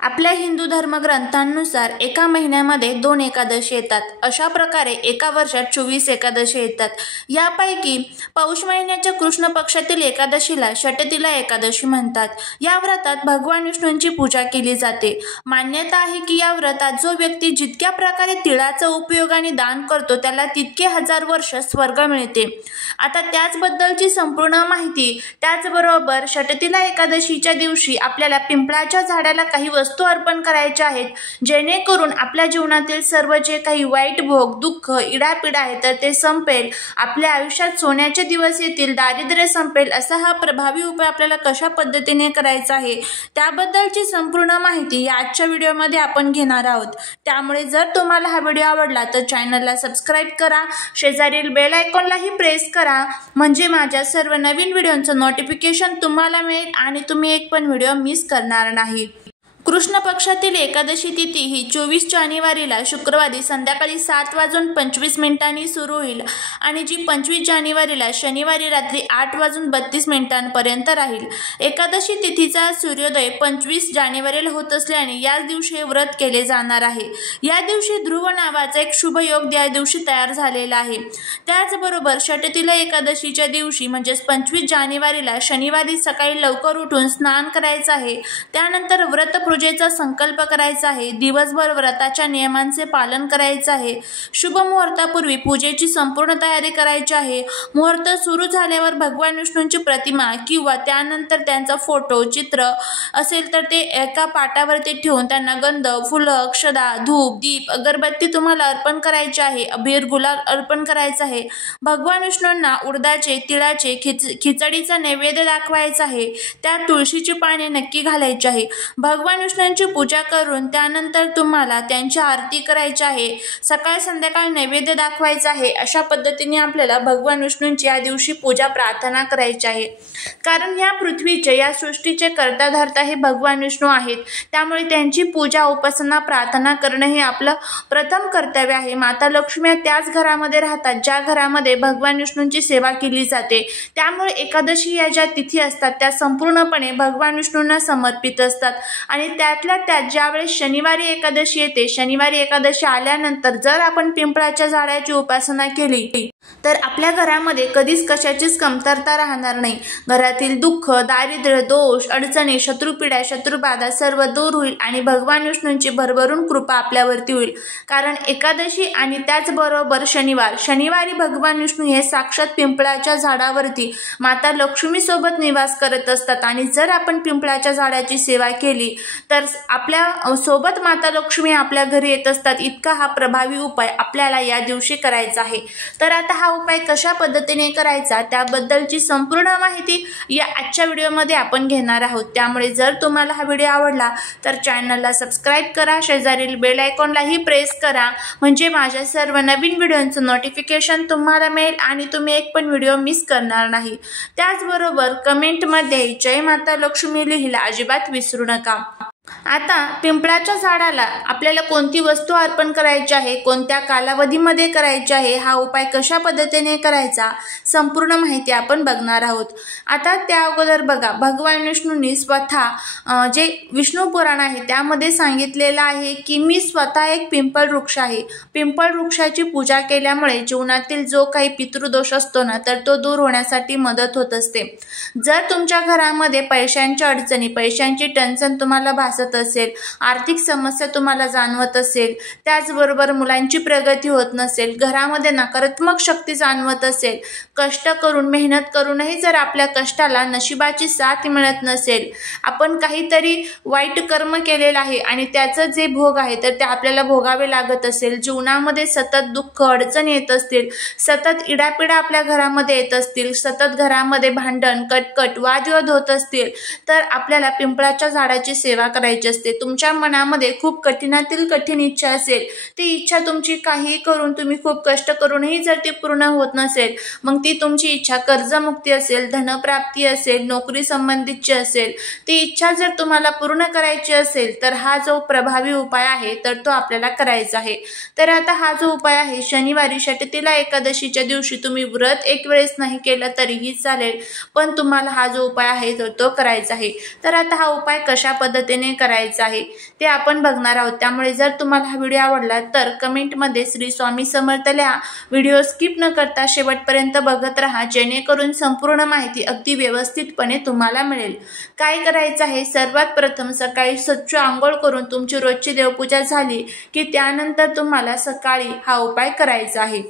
आपल्या हिंदू धर्मग्रंथांनुसार एका महिन्यामध्ये 2 एकादशी येतात। अशा प्रकारे एका वर्षात 24 एकादशी येतात। यापैकी पौष महिन्याच्या कृष्ण पक्षातील एकादशीला षटतिला एकादशी म्हणतात। या व्रतात भगवान विष्णूंची पूजा केली जाते। मान्यता आहे की या व्रतात जो व्यक्ती जितक्या प्रकारे तिळाचा उपयोग आणि दान करतो त्याला तितके 1000 वर्ष स्वर्ग मिळते। आता त्याचबद्दलची संपूर्ण माहिती, त्याचबरोबर षटतिला एकादशीच्या दिवशी आपल्याला पिंपळाच्या झाडाला काही वस्तू अर्पण करायच्या आहेत, जेणेकरून आपल्या जीवनातील सर्व जे काही वाईट भोग, दुःख, इडापिडा आहे तर ते संपेल, आपल्या आयुष्यात सोन्याचे दिवस येतील, दारिद्र्य संपेल। असा हा प्रभावी उपाय आपल्याला कशा पद्धतीने करायचा आहे त्याबद्दलची संपूर्ण माहिती या आजच्या व्हिडिओमध्ये आपण घेणार आहोत। त्यामुळे जर तुम्हाला हा व्हिडिओ आवडला तर चॅनलला सबस्क्राइब करा, शेजारील बेल आयकॉनलाही प्रेस करा, म्हणजे माझ्या सर्व नवीन व्हिडिओंचं नोटिफिकेशन तुम्हाला मिळेल आणि तुम्ही एक पण व्हिडिओ मिस करणार नाही। कृष्ण पक्षातील एकादशी तिथी ही 24 जानेवारीला शुक्रवारी संध्याकाळी 7:25 सुरू होईल आणि जी 25 जानेवारीला शनिवारी रात्री 8:32 राहील। एकादशी तिथीचा सूर्योदय 25 जानेवारीला होत असल्याने याच दिवशी हे व्रत केले जाणार आहे। या दिवशी ध्रुव नावाचा एक शुभ योग या दिवशी तयार झालेला आहे। त्याचबरोबर षटतिला एकादशीच्या दिवशी म्हणजेच 25 जानेवारीला शनिवारी सकाळी लवकर उठून स्नान करायचं आहे। त्यानंतर व्रत पूजेचा संकल्प करायचा आहे। दिवसभर व्रताच्या नियमांचे पालन करायचे आहे। शुभ मुहूर्तापूर्वी पूजेची संपूर्ण तयारी करायची आहे। मुहूर्त सुरू झाल्यावर भगवान विष्णूंची प्रतिमा किंवा त्यानंतर त्यांचा फोटो, चित्र असेल तर ते एका पाटावरती ठेवून त्यांना गंध, फुलं, अक्षदा, धूप, दीप, अगरबत्ती तुम्हाला अर्पण करायची आहे। अबीर, गुलाल अर्पण करायचा आहे। भगवान विष्णूंना उडदाचे, तिळाचे, खिचडीचा नैवेद्य दाखवायचा आहे। त्यात तुळशीची पाने नक्की घालायची आहे। भगवान विष्णूंची पूजा करून त्यानंतर तुम्हाला त्यांची आरती करायची आहे। सकाळ संध्याकाळ नैवेद्य दाखवायचा आहे। अशा पद्धतीने आपल्याला भगवान विष्णूंची या दिवशी पूजा प्रार्थना करायची आहे। कारण या पृथ्वीचे, या सृष्टीचे कर्ता धर्ता हे भगवान विष्णू आहेत। त्यामुळे त्यांची पूजा, उपासना, प्रार्थना करणं हे आपलं प्रथम कर्तव्य आहे। माता लक्ष्मी त्याच घरामध्ये राहतात ज्या घरामध्ये भगवान विष्णूंची सेवा केली जाते। त्यामुळे एकादशी या ज्या तिथी असतात त्या संपूर्णपणे भगवान विष्णूंना समर्पित असतात। आणि त्यातल्या त्यात ज्यावेळेस शनिवारी एकादशी येते, शनिवारी एकादशी आल्यानंतर जर आपण पिंपळाच्या झाडाची उपासना केली तर आपल्या घरामध्ये कधीच कशाचीच कमतरता राहणार नाही। घरातील दुःख, दारिद्र्य, दोष, अडचणी, शत्रुपीडा, शत्रुबाधा सर्व दूर होईल आणि भगवान विष्णूंची भरभरून कृपा आपल्यावरती होईल। कारण एकादशी आणि त्याचबरोबर शनिवारी भगवान विष्णू हे साक्षात पिंपळाच्या झाडावरती माता लक्ष्मी सोबत निवास करत असतात आणि जर आपण पिंपळाच्या झाडाची सेवा केली तर आपल्या सोबत माता लक्ष्मी आपल्या घरी येत असतात। इतका हा प्रभावी उपाय आपल्याला या दिवशी करायचा आहे। तर आता हा उपाय कशा पद्धतीने करायचा त्याबद्दलची संपूर्ण माहिती या आजच्या व्हिडिओमध्ये आपण घेणार आहोत। त्यामुळे जर तुम्हाला हा व्हिडिओ आवडला तर चॅनलला सबस्क्राइब करा, शेजारील बेल आयकॉनलाही प्रेस करा, म्हणजे माझ्या सर्व नवीन व्हिडिओंचं नोटिफिकेशन तुम्हाला मिळेल आणि तुम्ही एक पण व्हिडिओ मिस करणार नाही। त्याचबरोबर कमेंटमध्ये जय माता लक्ष्मी लिहायला अजिबात विसरू नका। आता पिंपळाच्या झाडाला आपल्याला कोणती वस्तू अर्पण करायची आहे, कोणत्या कालावधीमध्ये करायची आहे, हा उपाय कशा पद्धतीने करायचा संपूर्ण माहिती आपण बघणार आहोत। आता त्या अगोदर बघा, भगवान विष्णूंनी स्वतः जे विष्णू पुराण आहे त्यामध्ये सांगितलेलं आहे की मी स्वतः एक पिंपळ वृक्ष आहे। पिंपळ वृक्षाची पूजा केल्यामुळे जीवनातील जो काही पितृदोष असतो ना तर तो दूर होण्यासाठी मदत होत असते। जर तुमच्या घरामध्ये पैशांच्या अडचणी, पैशांची टंचन तुम्हाला भासत असेल, आर्थिक समस्या तुम्हाला जाणवत असेल, त्याचबरोबर मुलांची प्रगती होत नसेल, घरामध्ये नकारात्मक शक्ती जाणवत असेल, कष्ट करून, मेहनत करूनही जर आपल्या कष्टाला नशिबाची साथ मिळत नसेल, आपण काहीतरी वाईट कर्म केलेलं आहे आणि त्याचं जे भोग आहे तर ते आपल्याला भोगावे लागत असेल, जीवनामध्ये सतत दुःख, अडचण येत असतील, सतत इडापिडा आपल्या घरामध्ये येत असतील, सतत घरामध्ये भांडण, कटकट, वादविवाद होत असतील तर आपल्याला पिंपळाच्या झाडाची सेवा करायची असते। तुमच्या मनामध्ये खूप कठीणातील कठीण इच्छा असेल, ती इच्छा तुमची काही करून, तुम्ही खूप कष्ट करूनही जर ती पूर्ण होत नसेल, मग ती तुमची इच्छा कर्जमुक्ती असेल, धनप्राप्ती असेल, नोकरी संबंधितची असेल, ती इच्छा जर तुम्हाला पूर्ण करायची असेल तर हा जो प्रभावी उपाय आहे तर तो आपल्याला करायचा आहे। तर आता हा जो उपाय आहे, शनिवारी षटतिला एकादशीच्या दिवशी तुम्ही व्रत एक वेळेस नाही केलं तरीही चालेल, पण तुम्हाला हा जो उपाय आहे तर तो करायचा आहे। तर आता हा उपाय कशा पद्धतीने करायचं आहे ते आपण बघणार आहोत। त्यामुळे जर तुम्हाला हा व्हिडिओ आवडला तर कमेंटमध्ये श्री स्वामी समर्थ लिहा। व्हिडिओ स्किप न करता शेवटपर्यंत बघत राहा, जेणेकरून संपूर्ण माहिती अगदी व्यवस्थितपणे तुम्हाला मिळेल। काय करायचं आहे, सर्वात प्रथम सकाळी स्वच्छ आंघोळ करून तुमची रोजची देवपूजा झाली की त्यानंतर तुम्हाला सकाळी हा उपाय करायचा आहे।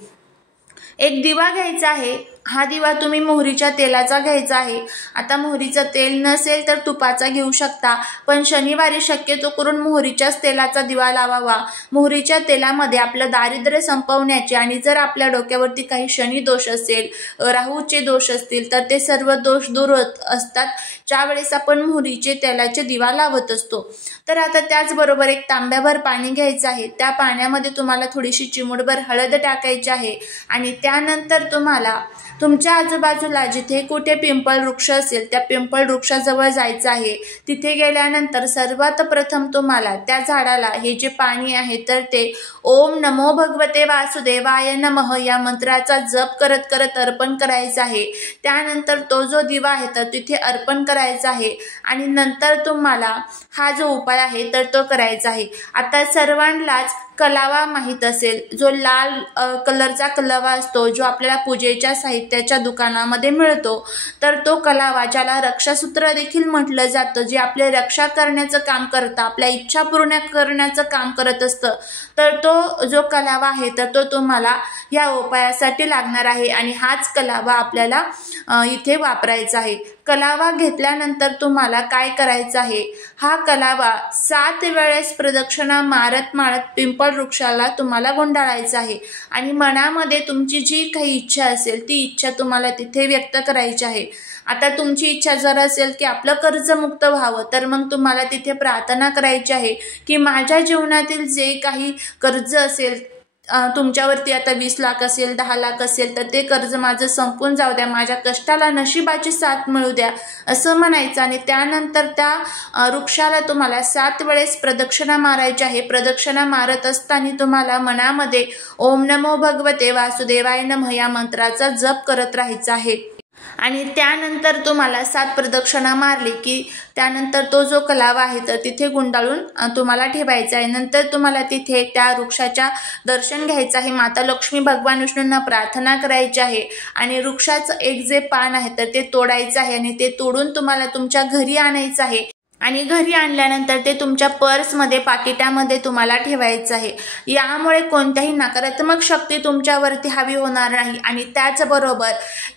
एक दिवा घ्यायचा आहे। हा दिवा तुम्ही मोहरीच्या तेलाचा घ्यायचा आहे। आता मोहरीचं तेल नसेल तर तुपाचा घेऊ शकता, पण शनिवारी शक्यतो करून मोहरीच्याच तेलाचा दिवा लावावा। मोहरीच्या तेलामध्ये आपलं दारिद्र्य संपवण्याचे आणि जर आपल्या डोक्यावरती काही शनी दोष असेल, राहूचे दोष असतील तर ते सर्व दोष दूर होत असतात ज्या वेळेस आपण मोहरीचे तेलाचे दिवा लावत असतो। तर आता त्याचबरोबर एक तांब्याभर पाणी घ्यायचं आहे। त्या पाण्यामध्ये तुम्हाला थोडीशी चिमूटभर हळद टाकायची आहे आणि त्यानंतर तुम्हाला तुमच्या आजूबाजूला जिथे कुठे पिंपळ वृक्ष असेल त्या पिंपळ वृक्षाजवळ जायचं आहे। तिथे गेल्यानंतर सर्वात प्रथम तुम्हाला त्या झाडाला हे जे पाणी आहे तर ते ओम नमो भगवते वासुदेवाय नमः या मंत्राचा जप करत करत अर्पण करायचा आहे। त्यानंतर तो जो दिवा आहे तर तिथे अर्पण करायचा आहे आणि नंतर तुम्हाला हा जो उपाय आहे तर तो करायचा आहे। आता सर्वांनाच कलावा माहित असेल, जो लाल कलरचा कलावा असतो, जो आपल्याला पूजेच्या साहित्याच्या दुकानामध्ये मिळतो, तर तो कलावा ज्याला रक्षासूत्र देखील म्हटलं जातं, जे आपले रक्षा करण्याचं काम करतं, आपल्या इच्छा पूर्ण करण्याचं काम करत असतं, तर तो जो कलावा आहे तर तो तुम्हाला या उपायासाठी लागणार आहे आणि हाच कलावा आपल्याला इथे वापरायचा आहे। कलावा घेतल्यानंतर तुम्हाला काय करायचं आहे, हा कलावा 7 वेळेस प्रदक्षिणा मारत मारत पिंपळ वृक्षाला तुम्हाला गुंडाळायचा आहे आणि मनामध्ये तुमची जी काही इच्छा असेल ती इच्छा तुम्हाला तिथे व्यक्त करायची आहे। आता तुमची इच्छा जर असेल की आपलं कर्जमुक्त व्हावं तर मग तुम्हाला तिथे प्रार्थना करायची आहे की माझ्या जीवनातील जे काही कर्ज असेल, तुमच्यावरती आता 20 लाख असेल, 10 लाख असेल, तर ते कर्ज माझं संपून जाऊ द्या, माझ्या कष्टाला नशिबाची साथ मिळू द्या असं म्हणायचं आणि त्यानंतर त्या वृक्षाला तुम्हाला 7 वेळेस प्रदक्षिणा मारायची आहे। प्रदक्षिणा मारत असताना तुम्हाला मनामध्ये ओम नमो भगवते वासुदेवाय नमः या मंत्राचा जप करत राहायचा आहे आणि त्यानंतर तुम्हाला 7 प्रदक्षिणा मारली की त्यानंतर तो जो कलावा आहे तर तिथे गुंडाळून तुम्हाला ठेवायचा आहे। नंतर तुम्हाला तिथे त्या वृक्षाच्या दर्शन घ्यायचं आहे, माता लक्ष्मी भगवान विष्णूंना प्रार्थना करायची आहे आणि वृक्षाचं एक जे पान आहे तर ते तोडायचं आहे आणि ते तोडून तुम्हाला तुमच्या घरी आणायचं आहे आणि घरी आणल्यानंतर ते तुमच्या पर्समध्ये, पाकिटामध्ये तुम्हाला ठेवायचं आहे। यामुळे कोणत्याही नकारात्मक शक्ती तुमच्यावरती हावी होणार नाही आणि त्याचबरोबर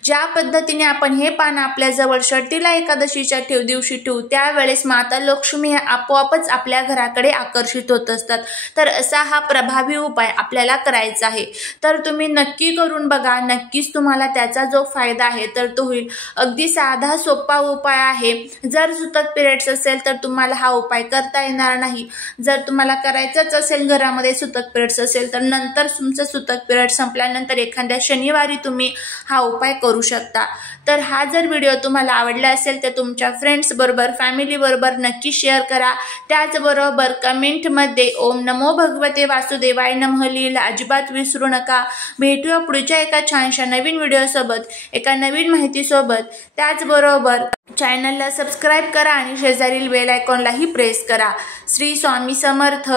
ज्या पद्धतीने आपण हे पान आपल्याजवळ षष्टीला एकादशीच्या दिवशी ठेवू त्यावेळेस माता लक्ष्मी आपोआपच आपल्या घराकडे आकर्षित होत असतात। तर असा हा प्रभावी उपाय आपल्याला करायचा आहे। तर तुम्ही नक्की करून बघा, नक्कीच तुम्हाला त्याचा जो फायदा आहे तर तो होईल। अगदी साधा सोपा उपाय आहे। जर सुतक पिरियड्स असेल तर तुम्हाला हा उपाय करता येणार नाही। जर तुम्हाला करायचाच असेल, घरामध्ये सुतक पिरियड्स असेल, तर नंतर तुमचं सुतक पिरियड संपल्यानंतर एखाद्या शनिवारी तुम्ही हा उपाय करू शकता। तर हा जर व्हिडिओ तुम्हाला आवडला असेल तर तुमच्या फ्रेंड्स बरोबर, फॅमिली बरोबर नक्की शेअर करा। त्याचबरोबर कमेंटमध्ये ओम नमो भगवते वासुदेवाय नमः लिहायला अजिबात विसरू नका। भेटूया पुढच्या एका छानशा नवीन व्हिडिओसोबत, एका नवीन माहितीसोबत। त्याचबरोबर चॅनलला सबस्क्राईब करा आणि शेजारील बेल आयकॉनलाही प्रेस करा। श्री स्वामी समर्थ।